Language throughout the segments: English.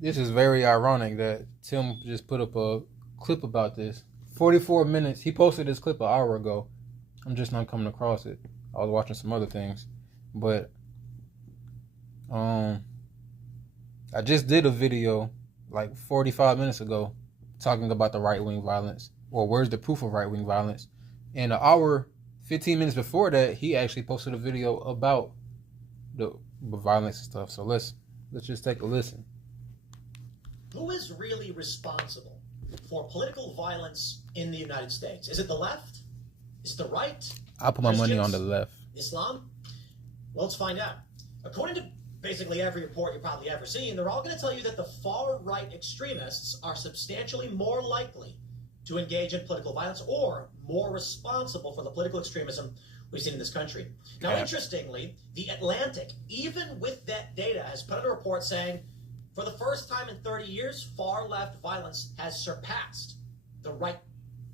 This is very ironic that Tim just put up a clip about this. 44 minutes. He posted this clip an hour ago. I'm just not coming across it. I was watching some other things, but um, I just did a video like 45 minutes ago talking about the right wing violence, or where's the proof of right wing violence. And an hour, 15 minutes before that, he actually posted a video about the violence and stuff. So let's just take a listen. Who is really responsible for political violence in the United States? Is it the left? Is it the right? I'll put my money on the left. Islam? Well, let's find out. According to basically every report you've probably ever seen, they're all going to tell you that the far-right extremists are substantially more likely to engage in political violence or more responsible for the political extremism we've seen in this country. Now, interestingly, The Atlantic, even with that data, has put out a report saying, for the first time in 30 years, far-left violence has surpassed the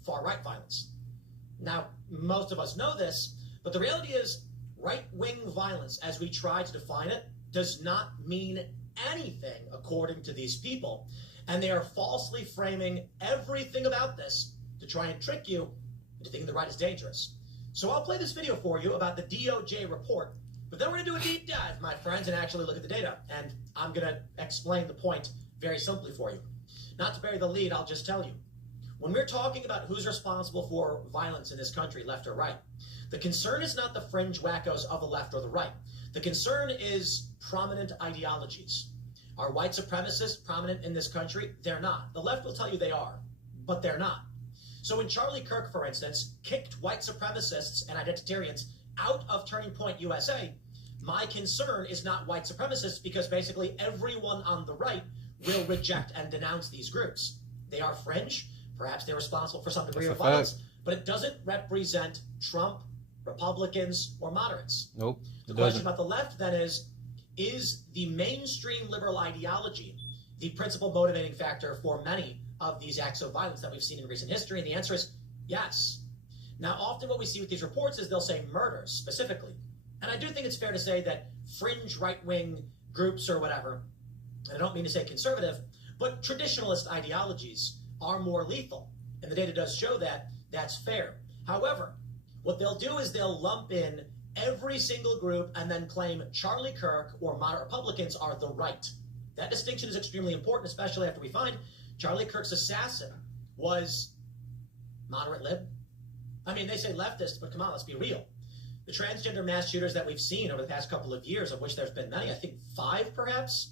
far-right violence. Now, most of us know this, but the reality is right-wing violence, as we try to define it, does not mean anything according to these people. And they are falsely framing everything about this to try and trick you into thinking the right is dangerous. So I'll play this video for you about the DOJ report, but then we're going to do a deep dive, my friends, and actually look at the data. And I'm going to explain the point very simply for you. Not to bury the lead, I'll just tell you. When we're talking about who's responsible for violence in this country, left or right, the concern is not the fringe wackos of the left or the right. The concern is prominent ideologies. Are white supremacists prominent in this country? They're not. The left will tell you they are, but they're not. So when Charlie Kirk, for instance, kicked white supremacists and identitarians out of Turning Point USA, my concern is not white supremacists, because basically everyone on the right will reject and denounce these groups. They are fringe. Perhaps they're responsible for some degree of violence, but it doesn't represent Trump, Republicans, or moderates. Nope. The question about the left then is the mainstream liberal ideology the principal motivating factor for many of these acts of violence that we've seen in recent history? And the answer is yes. Now, often what we see with these reports is they'll say murders specifically. And I do think it's fair to say that fringe right-wing groups or whatever, and I don't mean to say conservative, but traditionalist ideologies are more lethal. And the data does show that that's fair. However, what they'll do is they'll lump in every single group and then claim Charlie Kirk or moderate Republicans are the right. That distinction is extremely important, especially after we find Charlie Kirk's assassin was moderate lib. I mean, they say leftist, but come on, let's be real. The transgender mass shooters that we've seen over the past couple of years, of which there's been many, I think 5 perhaps,